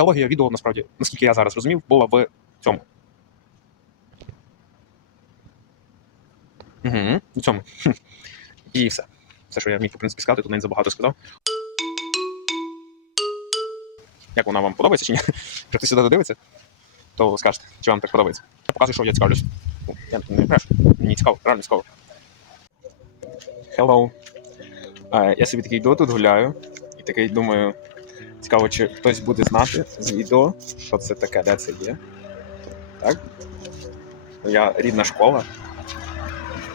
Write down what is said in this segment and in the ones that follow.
Теологія відео, насправді, наскільки я зараз розумів, була в цьому. Угу, в цьому. І все. Все, що я міг, в принципі, сказати, тут навіть забагато сказав. Як вона вам подобається чи ні? Якщо хтось сюди додивиться, то скажете, чи вам так подобається. Я показую, що я цікавлюсь. Я не брешу. Мені цікаво, реально цікаво. Hello. Е, я собі такий йду тут гуляю, і такий думаю, цікаво, чи хтось буде знати з відео, що це таке, де це є. Так? Я рідна школа.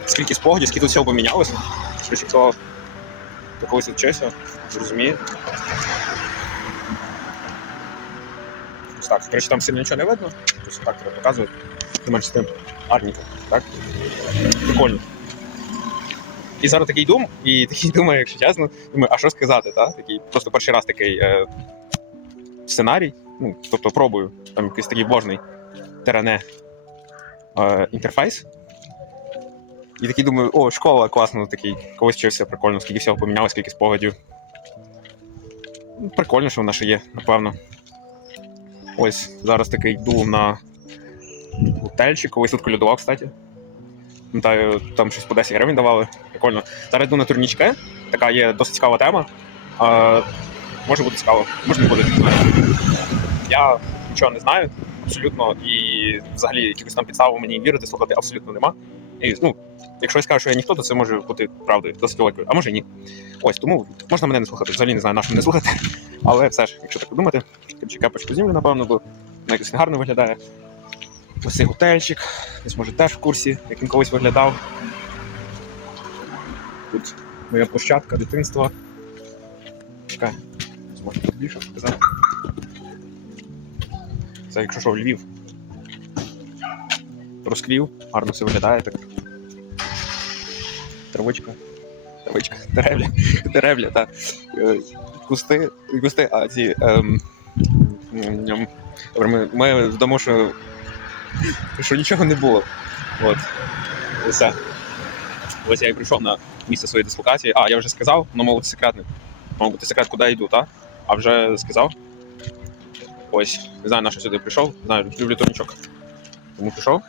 Скільки спогадів, скільки тут всього помінялося. Що хто колись вчився, зрозуміє. Ось так, коротше, там сильно нічого не видно. Ось так треба показувати. Ти маєш з тим гарненько, так? Прикольно. І зараз такий дум, і такий думаю, якщо чесно, думаю, а що сказати, так? Такий, просто перший раз такий е, сценарій. Ну, тобто пробую, там якийсь такий вложний терене е, інтерфейс. І такий думаю, о, школа класно, такий, колись вчився, прикольно, скільки всього помінялося, скільки спогадів. Прикольно, що вона ще є, напевно. Ось зараз такий йду на готельчик, колись тут колядував, кстати. Пам'ятаю, там щось по 10 гривень давали. Прикольно. Зараз йду на турнічки. Така є досить цікава тема. А, може бути цікаво, може не буде. Я нічого не знаю абсолютно, і взагалі якихось там підстав мені вірити, слухати абсолютно нема. І, ну, якщо я скажу, що я ніхто, то це може бути правдою досить великою, а може ні. Ось тому можна мене не слухати. Взагалі не знаю, на що мене слухати. Але все ж, якщо так подумати, чи капочку знімлю, напевно, бо вона якось негарно виглядає. Ось цей готельчик, десь може теж в курсі, як він колись виглядав. Тут моя площадка дитинства. Чекай, зможу тут більше показати. Це якщо що, Львів. Розквів, гарно все виглядає так. Травичка. Травичка, деревля, деревля, так. Е, Кусти, кусти, а ці. Ем, ми, ми вдамо, що, що нічого не було. От. Все. Ось я і прийшов на місце своєї дислокації. А, я вже сказав, мало бути секретне. Мав бути секрет, куди я йду, так? А вже сказав. Ось, не знаю, на що сюди прийшов. Знаю, люблю турнічок. Тому пішов.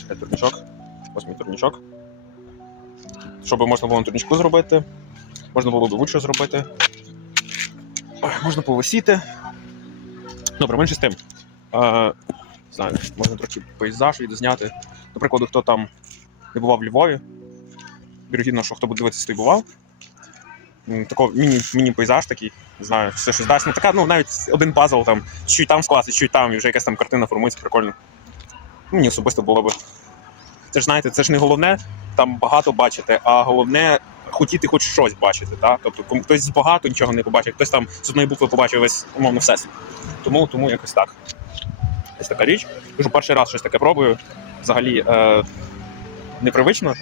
Чекай, турнічок. Ось мій турнічок. Щоб можна було на турнічку зробити. Можна було б будь-що зробити. Ой, можна повисіти. Добре, менше з тим. Знаю, можна трохи пейзаж відзняти. До прикладу, хто там не бував в Львові. Вірогідно, що хто буде дивитися, той бував. Міні, міні-пейзаж такий, не знаю, все щось дасть. Ну, така, ну, навіть один пазл там, чуть там скласти, чуть там, і вже якась там картина формується, прикольно. Мені особисто було би. Це ж знаєте, це ж не головне там багато бачити, а головне хотіти хоч щось бачити. Так? Тобто хтось з багато нічого не побачить, хтось там з одної букви побачив весь умовно всесвіт. Тому, тому якось так. Ось така річ. Кажу, перший раз щось таке пробую. Взагалі е, непривично.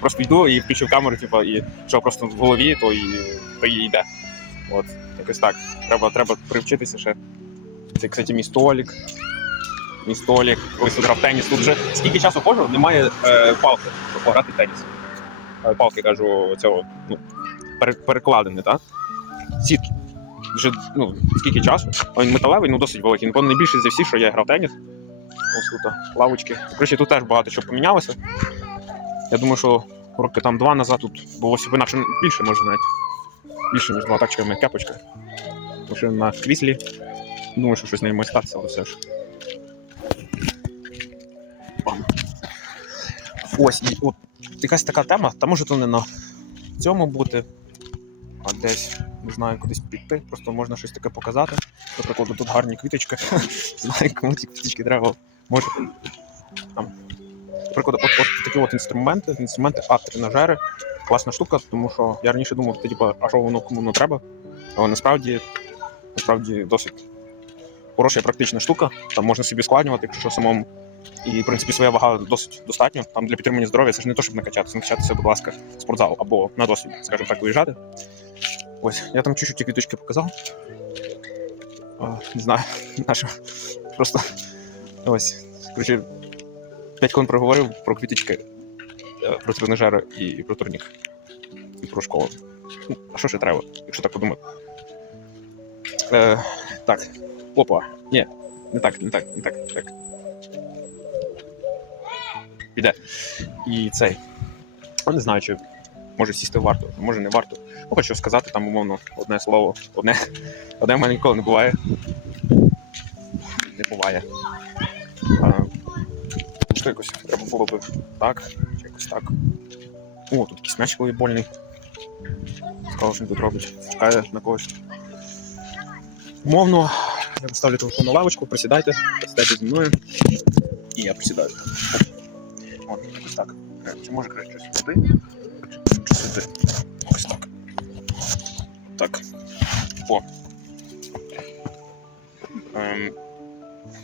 Просто йду і включив камеру, типу, і що просто в голові, то і, то і йде. От, якось так. Треба, треба привчитися ще. Це, кстати, мій столик. Мій столик. Тут грав теніс. Тут вже скільки часу ходжу, немає е, палки, щоб пограти в теніс. Е, палки, кажу, цього, ну, перекладини, так? Сітки. Вже ну, скільки часу. Він металевий, ну досить великий. Напевно, найбільший зі всіх, що я грав теніс. Ось тут лавочки. Коротше, тут теж багато чого помінялося. Я думаю, що роки там два назад тут було інакше більше, може навіть. Більше, ніж два. Так, чекай, моя кепочка. Машина на кріслі. Думаю, що щось з нею має статися, але все ж. Ось, і от якась така тема, та може то не на цьому бути, а десь, не знаю, кудись піти. Просто можна щось таке показати. До прикладу, тут гарні квіточки. Знаю, кому ці квіточки треба. Може. Там. До прикладу, от, от такі от інструменти, інструменти, а тренажери. Класна штука, тому що я раніше думав, типу, а що воно кому не треба. Але насправді, насправді досить хороша практична штука. Там можна собі складнювати, якщо самому. І, в принципі, своя вага досить достатньо. Там для підтримання здоров'я це ж не то, щоб накачатися, накачатися, будь ласка, в спортзал або на досвід, скажімо так, виїжджати. Ось, я там чуть-чуть квіточки показав. А, не знаю, на що. Просто ось. Коротше, 5 хвилин проговорив про квіточки, е, про тренажери і про турнік. І про школу. Ну, а що ще треба, якщо так подумати? Е, так, опа. Ні, не так, не так, не так, не так. Піде. І цей. Я не знаю, чи може сісти варто, може не варто. Ну, хочу сказати там, умовно, одне слово, одне. Одне в мене ніколи не буває. Не буває. А, що якось треба було би так, чи якось так. О, тут якийсь м'яч волейбольний. Цікаво, що він тут робить. Чекає на когось. Умовно, я поставлю телефон на лавочку, присідайте, присідайте зі мною. І я присідаю. От, якось так. Чи може краще сюди? Чи Так. О. Ем,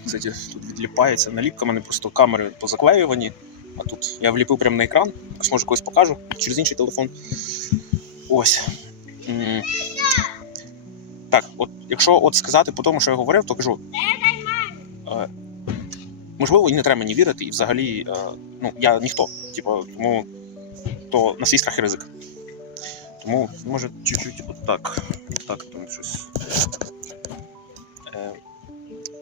кстати, тут відліпається наліпка, мене просто камери позаклеювані. А тут я вліпив прямо на екран, якось може когось покажу через інший телефон. Ось. М. Так, от якщо от сказати по тому, що я говорив, то кажу. Е, можливо, і не треба мені вірити, і взагалі, е, ну, я ніхто. Типу, тому то на свій страх і ризик. Тому, може, чуть-чуть отак. Так, там щось. Е,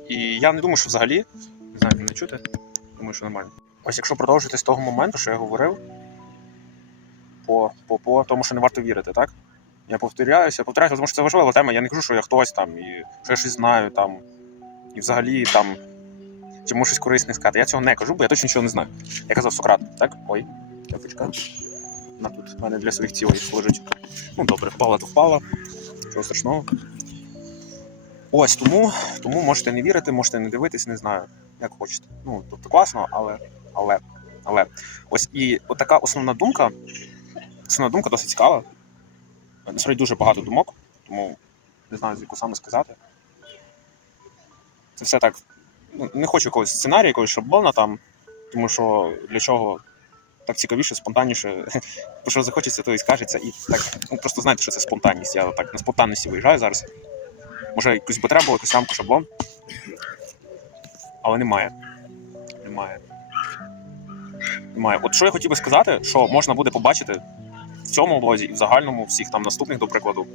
і я не думаю, що взагалі. Не знаю, мене чути. Думаю, що нормально. Ось якщо продовжити з того моменту, що я говорив, по, по, по тому, що не варто вірити, так? Я повторяюся, повторяюся, тому що це важлива тема. Я не кажу, що я хтось там, і що я щось знаю там, і взагалі там, чи можу щось корисне сказати. Я цього не кажу, бо я точно нічого не знаю. Я казав Сократ, так? Ой, я почекаю. На тут в мене для своїх цілей лежить. Ну добре, впала, то впала. Чого страшного. Ось тому, тому можете не вірити, можете не дивитись, не знаю, як хочете. Ну, тобто класно, але, але, але. Ось і така основна думка. Основна думка досить цікава. Насправді дуже багато думок, тому не знаю, з яку саме сказати. Це все так. Ну, не хочу якогось сценарію, якогось шаблона там, тому що для чого так цікавіше, спонтанніше. Бо що захочеться, то і скажеться. І так, ну просто знаєте, що це спонтанність. Я так на спонтанності виїжджаю зараз. Може, якусь би треба якусь рамку шаблон. Але немає. Немає. Немає. От що я хотів би сказати, що можна буде побачити в цьому облозі і в загальному, всіх там наступних, до прикладу.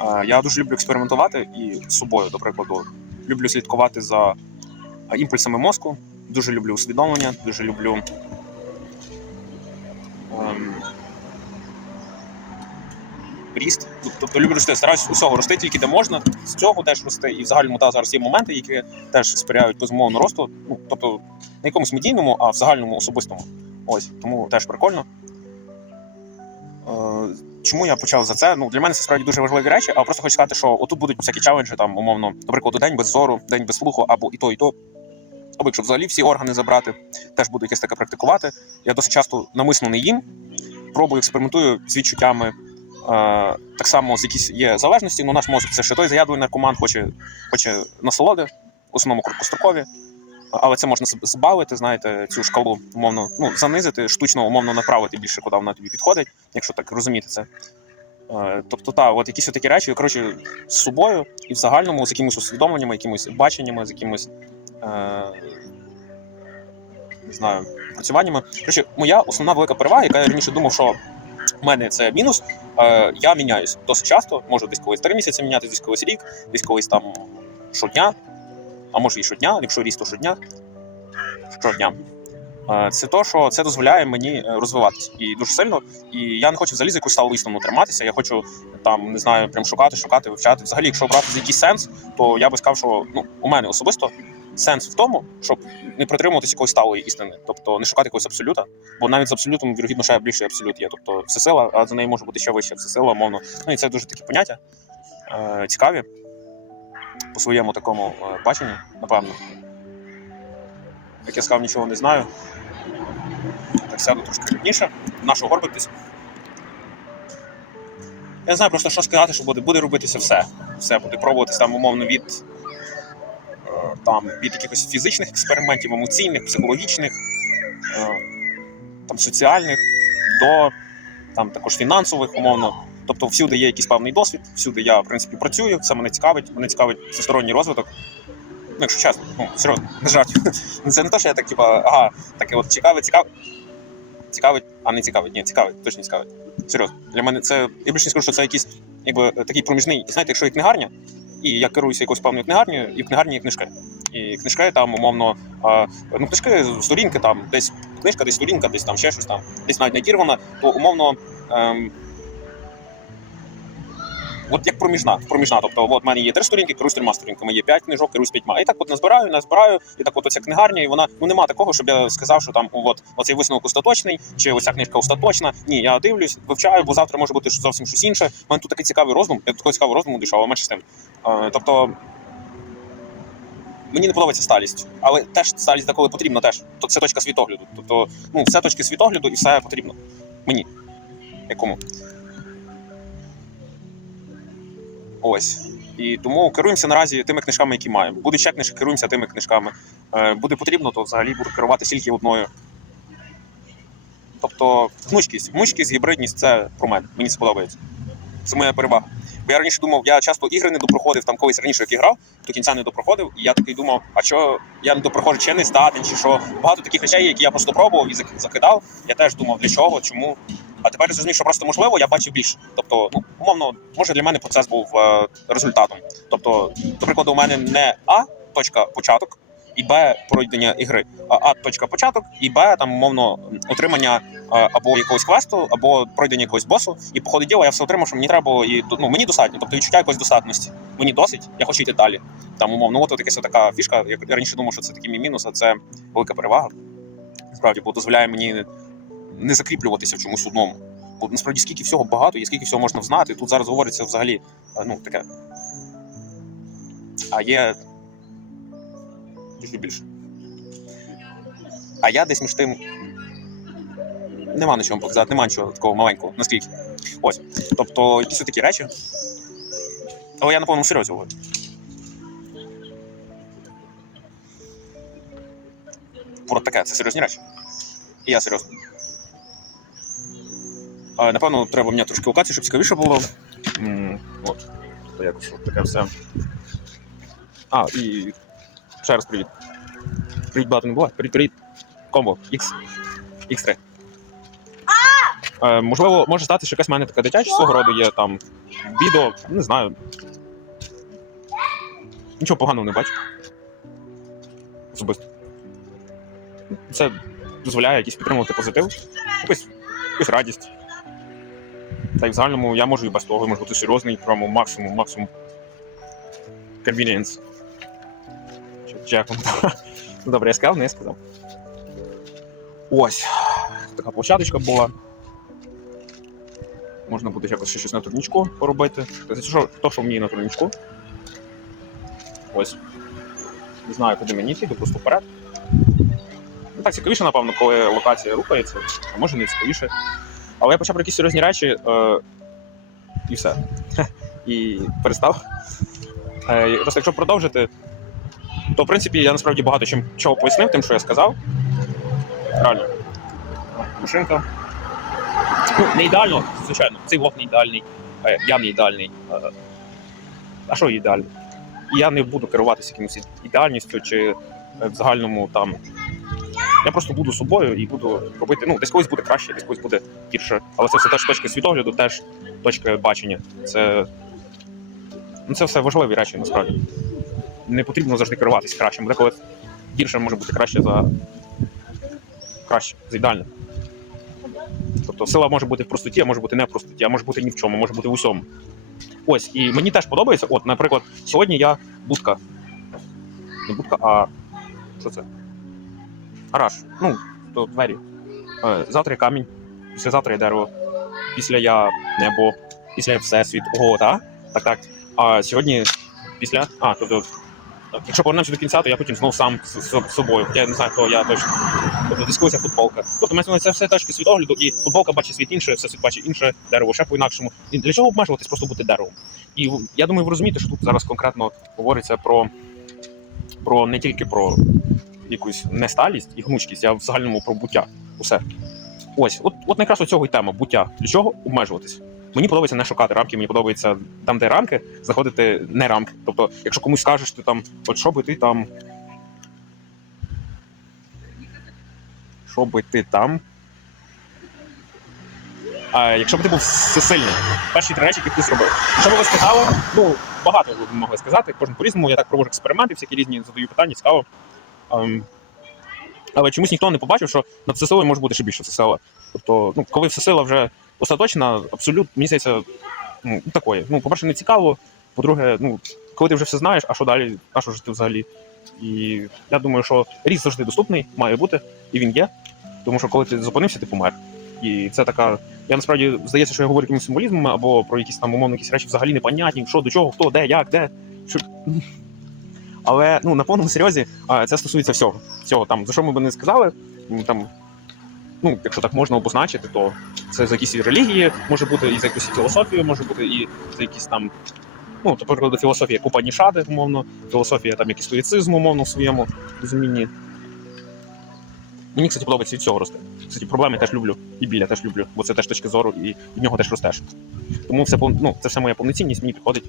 Е, Я дуже люблю експериментувати і з собою, до прикладу, люблю слідкувати за е, імпульсами мозку, дуже люблю усвідомлення, дуже люблю. Ріст, тобто люблю рости, стараюсь усього рости тільки де можна, з цього теж рости. І в загальному та зараз є моменти, які теж сприяють безумовно росту. Ну тобто не якомусь медійному, а в загальному особистому. Ось тому теж прикольно. Е, Чому я почав за це? Ну для мене це справді дуже важливі речі, а просто хочу сказати, що отут будуть всякі челенджі, там умовно, наприклад, день без зору, день без слуху, або і то, і то. Або якщо взагалі всі органи забрати, теж буду якесь таке практикувати. Я досить часто намисно не їм, пробую, експериментую з відчуттями. Так само з якісь є залежності, ну наш мозок це ще той заядлий наркоман, хоче, хоче насолоди, в основному короткострокові. Але це можна збавити, знаєте, цю шкалу, умовно, ну, занизити, штучно, умовно направити більше, куди вона тобі підходить, якщо так розуміти це. Е, Тобто, та, от якісь такі речі, коротше, з собою і в загальному, з якимись усвідомленнями, якимись баченнями, з якимось. Е, не знаю, працюваннями. Коротше, моя основна велика перевага, яка я раніше думав, що в мене це мінус. Е, я міняюсь досить часто, можу десь колись три місяці міняти, десь колись рік, десь колись там щодня, а може і щодня, якщо ріст, то щодня. Щодня. Е, Це то, що це дозволяє мені е, розвиватися і дуже сильно. І я не хочу взагалі за якусь сталу триматися. Я хочу там не знаю, прям шукати, шукати, вивчати. Взагалі, якщо брати за якийсь сенс, то я би сказав, що ну у мене особисто сенс в тому, щоб не притримуватися якоїсь сталої істини, тобто не шукати якогось абсолюта, бо навіть з абсолютом вірогідно ще більший абсолют є. Тобто всесила, а за нею може бути ще вище всесила, умовно. Ну і це дуже такі поняття е, цікаві по своєму такому е, баченню, напевно. Як я сказав, нічого не знаю. Так сяду трошки рівніше, нашу горбитись. Я не знаю просто, що сказати, що буде. Буде робитися все. Все буде пробуватися там, умовно, від, там, від якихось фізичних експериментів, емоційних, психологічних, е, там, соціальних, до там, також фінансових, умовно. Тобто всюди є якийсь певний досвід, всюди я, в принципі, працюю, це мене цікавить, мене цікавить всесторонній розвиток. Ну, якщо чесно, ну, серйозно, не жарт. Це не те, що я так, типа, ага, таке от цікавить, цікавить. Цікавить, а не цікавить. Ні, цікавить, точно цікавить. Серйозно. Для мене це. Я більше не скажу, що це якийсь якби такий проміжний. Знаєте, якщо є книгарня, і я керуюся якоюсь певною книгарнею, і в книгарні є книжки. І книжки там, умовно, ну, книжки, сторінки там, десь книжка, десь сторінка, десь там ще щось там, десь навіть надірвана, то умовно. От як проміжна, проміжна. Тобто, от в мене є три сторінки, керуюсь трьома сторінками, є п'ять книжок, керуюсь п'ятьма. І так от назбираю, назбираю, і так от оця книгарня, і вона ну нема такого, щоб я сказав, що там от оцей висновок остаточний, чи оця книжка остаточна. Ні, я дивлюсь, вивчаю, бо завтра може бути зовсім щось інше. У мене тут такий цікавий роздум, я такого цікавого роздуму дійшов, але менше з тим. Е, тобто. Мені не подобається сталість, але теж сталість деколи потрібна теж. То це точка світогляду. Тобто, ну, все точки світогляду і все потрібно. Мені. Якому. Ось. І тому керуємося наразі тими книжками, які маємо. Буде ще книжки, керуємося тими книжками. Е, буде потрібно, то взагалі буду керувати тільки одною. Тобто, внучкість, внучкість, гібридність це про мене. Мені сподобається. Це моя перевага. Бо я раніше думав, я часто ігри не допроходив, там колись раніше як грав, до кінця не допроходив, і я такий думав, а що я не допроходжу, чи не здатен, чи що. Багато таких речей, які я просто пробував і закидав. Я теж думав, для чого, чому. А тепер я зрозумів, що просто можливо, я бачив більше. Тобто, ну, умовно, може для мене процес був е, результатом. Тобто, до прикладу, у мене не А точка початок і Б пройдення ігри, а точка початок і Б там умовно отримання або якогось квесту, або пройдення якогось босу. І по ходу діла я все отримав, що мені треба було і ну, мені достатньо, тобто відчуття якоїсь достатності. Мені досить, я хочу йти далі. Там умовно, от якась така фішка. Я раніше думав, що це такий мій мінус, а це велика перевага. Справді, бо дозволяє мені не закріплюватися в чомусь одному. Бо насправді скільки всього багато, і скільки всього можна взнати. Тут зараз говориться взагалі, ну таке. А є дуже більше. А я десь між тим. Нема на чому показати, нема нічого такого маленького, наскільки. Ось. Тобто, якісь такі речі. Але я на повному серйозі говорю. Про таке, це серйозні речі. І я серйозно. А, напевно, треба міняти трошки локацію, щоб цікавіше було. М, От. То якось таке все. А, і ще раз привіт. Привіт, багато не було. Привіт, привіт. Комбо X. X3. Е, можливо, може стати, що якась в мене така дитяча свого роду є там відео, не знаю. Нічого поганого не бачу. Особисто. Це дозволяє якийсь підтримувати позитив, якусь, якусь радість. Та й в загальному я можу і без того, можу бути серйозний, прямо максимум, максимум. Convenience. Там? Ну добре, я сказав, не я сказав. Ось. Така площадочка була. Можна буде якось ще щось на турнічку поробити. Це що, хто що вміє на турнічку? Ось. Не знаю, куди мені йти, просто вперед. Ну, так цікавіше, напевно, коли локація рухається, а може не цікавіше. Але я почав про якісь серйозні речі е, і все. І перестав. Е, просто якщо продовжити, то в принципі я насправді багато чим чого пояснив, тим, що я сказав. Реально. Машинка. Ну, не ідеально, звичайно. Цей влог не ідеальний, е, я не ідеальний. Е, а що ідеально? І я не буду керуватися якимось ідеальністю чи е, в загальному там. Я просто буду собою і буду робити. Ну, десь колись буде краще, десь колись буде гірше. Але це все теж точка світогляду, теж точка бачення. Це, ну, це все важливі речі насправді. Не потрібно завжди керуватися кращим. Деколи гірше може бути краще за краще, за ідеальним. Тобто сила може бути в простоті, а може бути не в простоті, а може бути ні в чому, може бути в усьому. Ось, і мені теж подобається. От, наприклад, сьогодні я будка. Не будка, а що це? Гараж. Ну, то двері. Е, Завтра я камінь, післязавтра я дерево, після я небо, після я всесвіт. Ого, так? Так, так. А сьогодні після. А, тобто. Якщо повернемося до кінця, то я потім знов сам з, з- з собою. Хоча я не знаю, хто я точно. Тобто дискується футболка. Тобто ми це все точки світогляду, і футболка бачить світ інше, все світ бачить інше, дерево ще по-інакшому. І для чого обмежуватись, просто бути деревом? І я думаю, ви розумієте, що тут зараз конкретно говориться про, про не тільки про якусь несталість і гнучкість, а в загальному про буття. Усе. Ось, от, от якраз цього й тема буття. Для чого обмежуватись? Мені подобається не шукати рамки, мені подобається там, де рамки, знаходити не рамки. Тобто, якщо комусь скажеш, ти там, от що би ти там. Що би ти там. А якщо б ти був всесильний, перші три речі, які б ти зробив. Що би ви сказали? Ну, багато ви могли сказати, кожен по-різному. Я так проводжу експерименти, всякі різні задаю питання, цікаво. Ем, але чомусь ніхто не побачив, що над всесилою може бути ще більше всесила. Тобто, ну, коли всесила вже остаточна, абсолютно, мені здається, ну, такої. Ну, по-перше, не цікаво. По-друге, ну, коли ти вже все знаєш, а що далі, а що ж ти взагалі? І я думаю, що ріст завжди доступний, має бути, і він є. Тому що коли ти зупинився, ти помер. І це така. Я насправді здається, що я говорю якимось символізмами або про якісь там умовно якісь речі взагалі непонятні, що до чого, хто, де, як, де. Що... Але ну, на повному серйозі це стосується всього. всього там, за що ми би не сказали, там, ну, якщо так можна обозначити, то це за якісь і релігії може бути, і за якусь філософію може бути, і за якісь там. Ну, то прикладу філософія купа нішади, умовно, філософія там якийсь стоїцизм, умовно, в своєму розумінні. Мені, кстати, подобається від цього рости. Кстати, проблеми теж люблю, і біля теж люблю, бо це теж точки зору, і від нього теж ростеш. Тому все ну, це все моя повноцінність, мені підходить.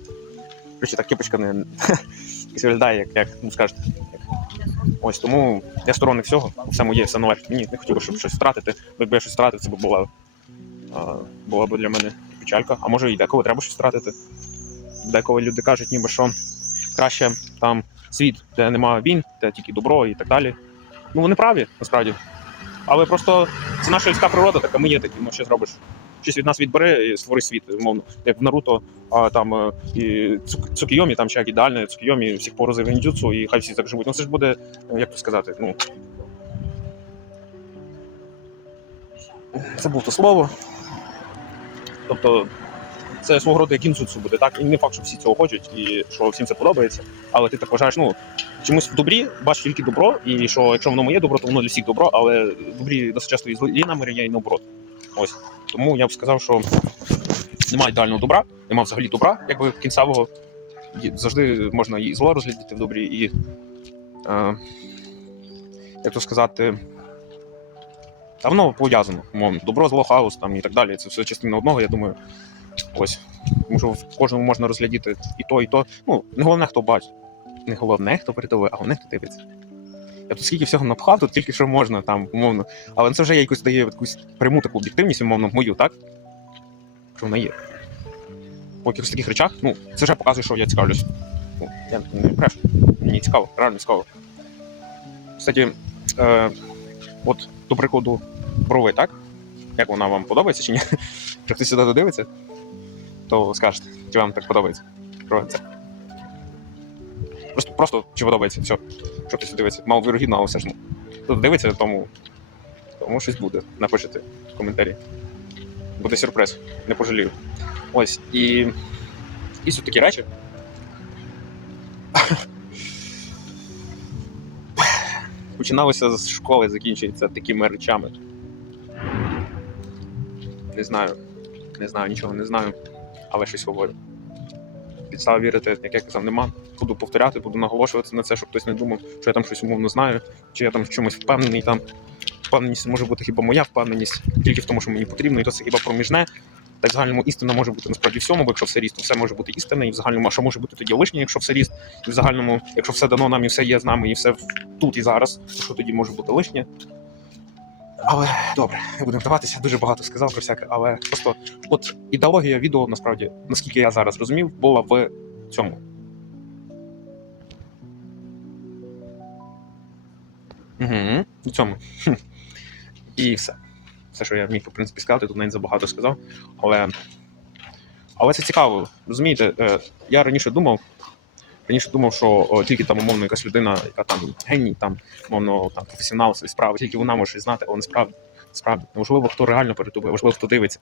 Короче, так кипочка не якось виглядає, як, як ну скажете. Ось тому я сторонник всього, все моє, все належить. Мені не хотілося, щоб щось втратити. Якби я щось втратив, це б була, а, була б для мене печалька. А може і деколи треба щось втратити. Деколи люди кажуть, ніби що краще там світ, де немає війн, де тільки добро і так далі. Ну вони праві, насправді. Але просто це наша людська природа, така ми є такі, ну що зробиш. Щось від нас відбери і створи світ, умовно. Як в Наруто, а там е, і Цук- там ще як ідеальне Цукійомі, всіх порозив гендюцу, і хай всі так живуть. Ну це ж буде, е, як то сказати, ну. Це був то слово. Тобто, це свого роду як кінцуцу буде, так? І не факт, що всі цього хочуть, і що всім це подобається. Але ти так вважаєш, ну, чомусь в добрі бачиш тільки добро, і що якщо воно моє добро, то воно для всіх добро, але добрі досить часто і злі наміри є і наоборот. Ось. Тому я б сказав, що немає ідеального добра, немає взагалі добра, якби кінцевого. Завжди можна і зло розглядіти в добрі, і. Е, як то сказати. Та воно пов'язано. Добро, зло, хаос там і так далі. Це все частина одного, я думаю. Ось. Тому що в кожному можна розглядіти і то, і то. Ну, не головне, хто бачить. Не головне, хто передовує, а головне, хто дивиться. Я тут скільки всього напхав, тут тільки що можна, там, умовно. Але це вже якось дає якусь пряму таку об'єктивність, умовно, мою, так? Що вона є. По якихось таких речах, ну, це вже показує, що я цікавлюсь. Ну, я не брешу. Мені цікаво, реально цікаво. Кстати, е, от до прикладу, брови, так? Як вона вам подобається чи ні? Якщо хтось сюди додивиться, то скажете, чи вам так подобається. Це. Просто, просто чи подобається, все. Що хтось дивиться. Мало вірогідно, але все ж. Хто дивиться, тому, тому щось буде. Напишете в коментарі. Буде сюрприз, не пожалію. Ось, і. І тут такі речі. Починалося з школи, закінчується такими речами. Не знаю. Не знаю, нічого не знаю, але щось говорю. Підстав вірити, як я казав, нема. Буду повторяти, буду наголошувати на це, щоб хтось не думав, що я там щось умовно знаю, чи я там в чомусь впевнений. Там впевненість може бути хіба моя впевненість, тільки в тому, що мені потрібно, і то це хіба проміжне. Так в загальному істина може бути насправді всьому, бо якщо все ріст, то все може бути істина, і в загальному, а що може бути тоді лишнє, якщо все ріст, і в загальному, якщо все дано нам і все є з нами, і все тут і зараз, то що тоді може бути лишнє. Але добре, будемо вдаватися, дуже багато сказав про всяке, але просто от ідеологія відео, насправді, наскільки я зараз розумів, була в цьому. Угу, в цьому. І все. Все, що я міг, в принципі, сказати, тут навіть забагато сказав. Але, але це цікаво. Розумієте, е, я раніше думав, раніше думав, що о, тільки там, умовно, якась людина, яка там геній, там, умовно, там, професіонал своєї справи, тільки вона може знати, але насправді, справді. Важливо, хто реально перед тобою, важливо, хто дивиться.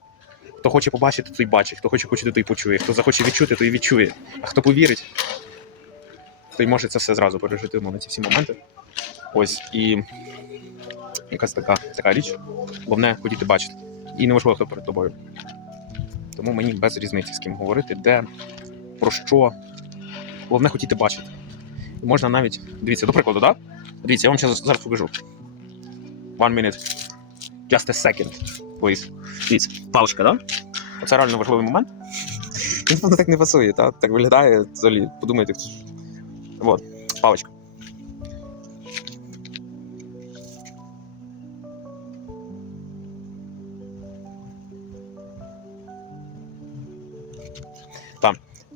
Хто хоче побачити, той бачить, хто хоче почути, той почує, хто захоче відчути, той відчує. А хто повірить, той може це все зразу пережити на ці всі моменти. Ось і якась така, така річ. Головне хотіти бачити. І неважливо, хто перед тобою. Тому мені без різниці з ким говорити, де, про що. Головне хотіти бачити. І можна навіть. Дивіться, до прикладу? Да? Дивіться, я вам зараз, зараз покажу. One minute. Just a second, please. Дивіться, паличка? Да? Оце реально важливий момент. Він воно так не пасує, так? Так виглядає взагалі. Подумайте. От, паличка.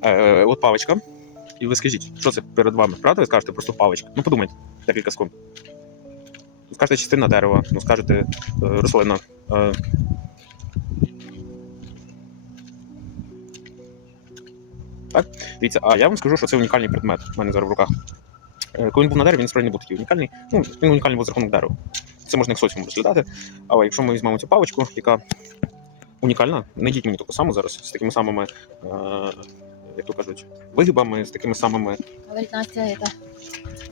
Е, от паличка. І ви скажіть, що це перед вами? Правда, ви скажете просто паличка? Ну подумайте, декілька секунд. Скажете частина дерева, ну скажете е, рослина. Е, так? Дивіться, а я вам скажу, що це унікальний предмет у мене зараз в руках. Е, Коли він був на дереві, він справді не був такий унікальний. Ну, він унікальний був за рахунок дерева. Це можна як соціум розглядати. Але якщо ми візьмемо цю паличку, яка унікальна, знайдіть мені таку саму зараз з такими самими, е, як то кажуть, вигибами, з такими самими, Настя.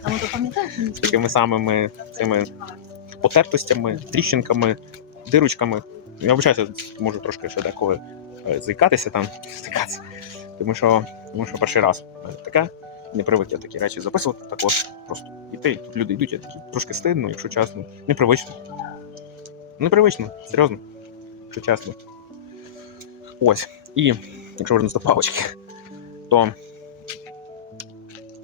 А ну ты пам'ятаєш? з такими самими цими потертостями, тріщинками, дирочками. Я вибачаюся, можу трошки ще деколи е, заїкатися там, стикатися. Тому що, тому що перший раз таке. Не привик я такі речі записувати, так от просто іти, тут люди йдуть, я такий трошки стидно, якщо чесно. Непривично. Непривично, серйозно, якщо чесно. Ось. І якщо вернутися до палички, то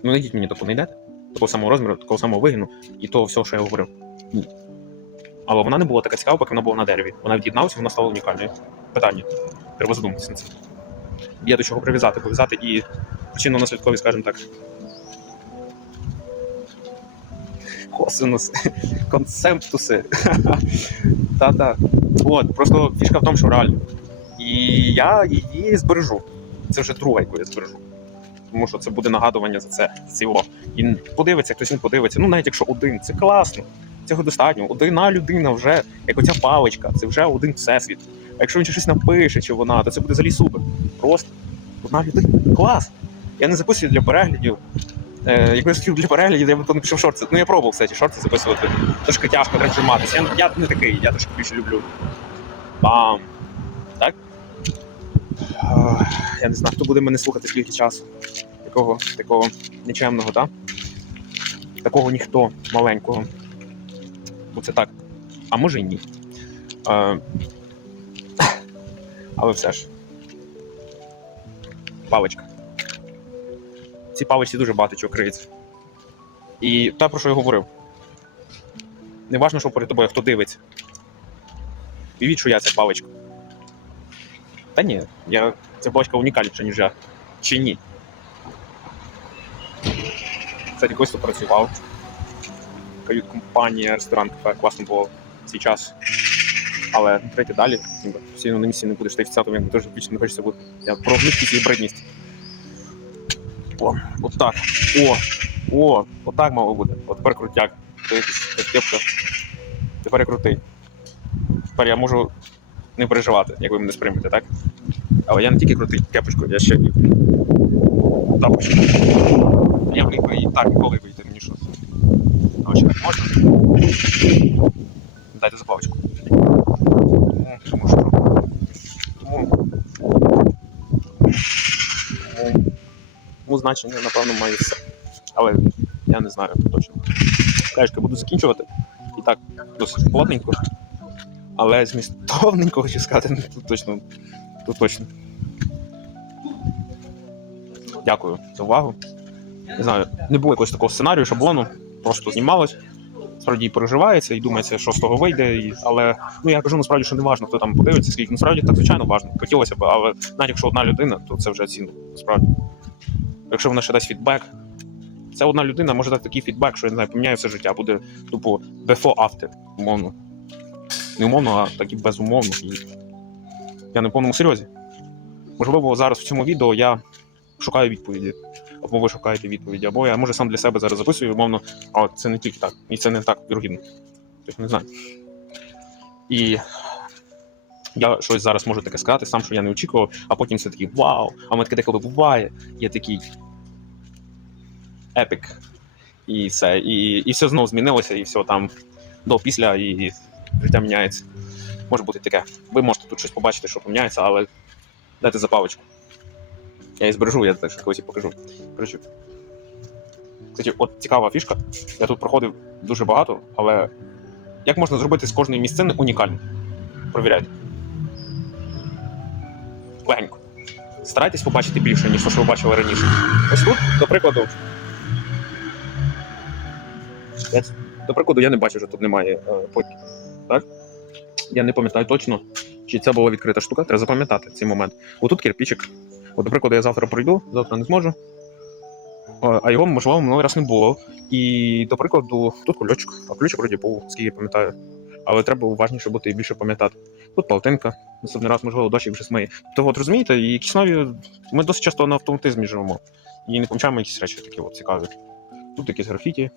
ну знайдіть мені таку не йдете, такого самого розміру, такого самого вигину, і того всього, що я говорив. Ні. Але вона не була така цікава, поки вона була на дереві. Вона від'єдналася, вона стала унікальною. Питання. Треба задуматися на це. Є до чого прив'язати, пов'язати і причинно-наслідкові, скажімо так. Косинуси, концептуси. Та-та. От, просто фішка в тому, що реально. І я її збережу. Це вже друга, яку я збережу. Тому що це буде нагадування за це, за цей. І подивиться, хтось не подивиться. Ну, навіть якщо один, це класно. Цього достатньо. Одна людина вже, як оця паличка, це вже один всесвіт. А якщо він щось напише, чи вона, то це буде взагалі супер. Просто одна людина. Клас. Я не записую для переглядів. Е, якби я хотів для переглядів, я б то написав шорти. Ну я пробував, кстати, шорти записувати. Трошки тяжко триматися. Я, я не такий, я трошки більше люблю. Бам. Я не знаю, хто буде мене слухати скільки часу. Такого, такого нічемного, так? Такого ніхто маленького. Бо це так. А може і ні. Е, але все ж. Паличка. В цій паличці дуже багато чого криється. І те, про що я говорив. Не важно, що перед тобою, хто дивиться. Уявіть, що я ця паличка. Та ні, я, ця паличка унікальніша, ніж я. Чи ні? Кстати, колись працював. Кают-компанія, ресторан, кафе, класно було в цей час. Але третє далі, постійно на місці не будеш та офіціантом, якби теж більше не хочеться бути. Я про гнучкість і бридність. О, от так. О, о, отак мало бути. От тепер крутяк. Тепер я крутий. Тепер я можу не переживати, як ви мене сприймете, так? Але я не тільки крутий кепочку, я ще тапочку. Я міг би і так ніколи вийти, мені що. А так можна? Дайте забавочку. Ну, Тому що. Тому. Тому значення, напевно, має все. Але я не знаю точно. Кажуть, буду закінчувати. І так, досить плотненько. Але змістовненько хочу сказати, ну, тут точно. Тут точно. Дякую за увагу. Не знаю, не було якогось такого сценарію, шаблону, просто знімалось. Справді переживається, і думається, що з того вийде. І... Але ну я кажу насправді, що не важно, хто там подивиться, скільки насправді так звичайно важно. Хотілося б, але навіть якщо одна людина, то це вже цінно, насправді. Якщо вона ще дасть фідбек, це одна людина може дати такий фідбек, що я не знаю, поміняє все життя, буде тупо before after, умовно. Не умовно, а так і безумовно. І я на повному серйозі. Можливо, зараз в цьому відео я шукаю відповіді, або ви шукаєте відповіді, або я може сам для себе зараз записую, умовно, а це не тільки так, і це не так вірогідно. Тобто не знаю. І я щось зараз можу таке сказати, сам, що я не очікував, а потім все такий вау! А в мене таке деколи буває. Я такий епік. І все. І, і все знову змінилося, і все там до після, і життя міняється. Може бути таке. Ви можете тут щось побачити, що поміняється, але дайте запалочку. Я її збережу, я так колись і покажу. Коротше. Кстати, от цікава фішка. Я тут проходив дуже багато, але як можна зробити з кожної місцини унікальну? Провіряйте. Легенько. Старайтесь побачити більше, ніж що ви бачили раніше. Ось тут, до прикладу. До прикладу, я не бачу, що тут немає е. Так? Я не пам'ятаю точно, чи це була відкрита штука, треба запам'ятати цей момент. Отут кирпичик. От, до прикладу, я завтра пройду, завтра не зможу. а його, можливо, минулий раз не було. І, до прикладу, тут кульочок, а ключик вроді був, скільки я пам'ятаю. Але треба уважніше бути і більше пам'ятати. Тут палтинка, наступний раз, можливо, дощик вже змиє. То от розумієте, і якісь. Ми досить часто на автоматизмі живемо. І не помічаємо якісь речі такі от цікаві. Тут якісь графіті,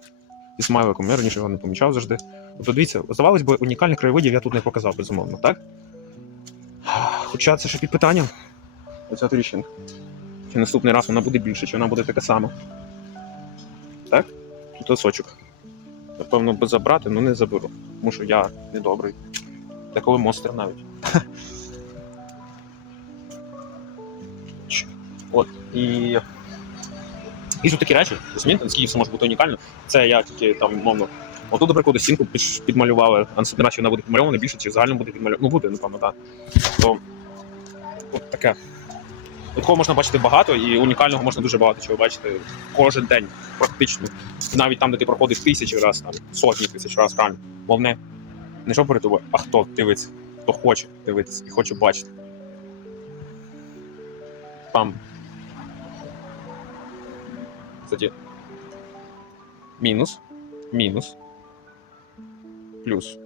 і смайликом, я раніше його не помічав завжди. Тобто, дивіться, здавалось би, унікальних краєвидів я тут не показав, безумовно, так? Хоча це ще під питанням. Оця тріщинка. Чи наступний раз вона буде більше, чи вона буде така сама. Так? Тут осочок. Напевно, би забрати, але не заберу. Тому що я недобрий. Деколи монстр навіть. От. І. І такі речі, розумієте, наскільки все може бути унікально. Це я тільки там, мовно. Отут, до стінку підмалювали, а наступний раз вона буде підмальована більше, чи взагалі буде підмальована. Ну, буде, напевно, так. То от таке. Такого можна бачити багато, і унікального можна дуже багато чого бачити кожен день, практично. Навіть там, де ти проходиш тисячі разів, там, сотні тисяч разів, реально. Головне, не що перед тобою, а хто дивиться, хто хоче дивитися і хоче бачити. Пам. Кстати. Мінус. Мінус. Плюс.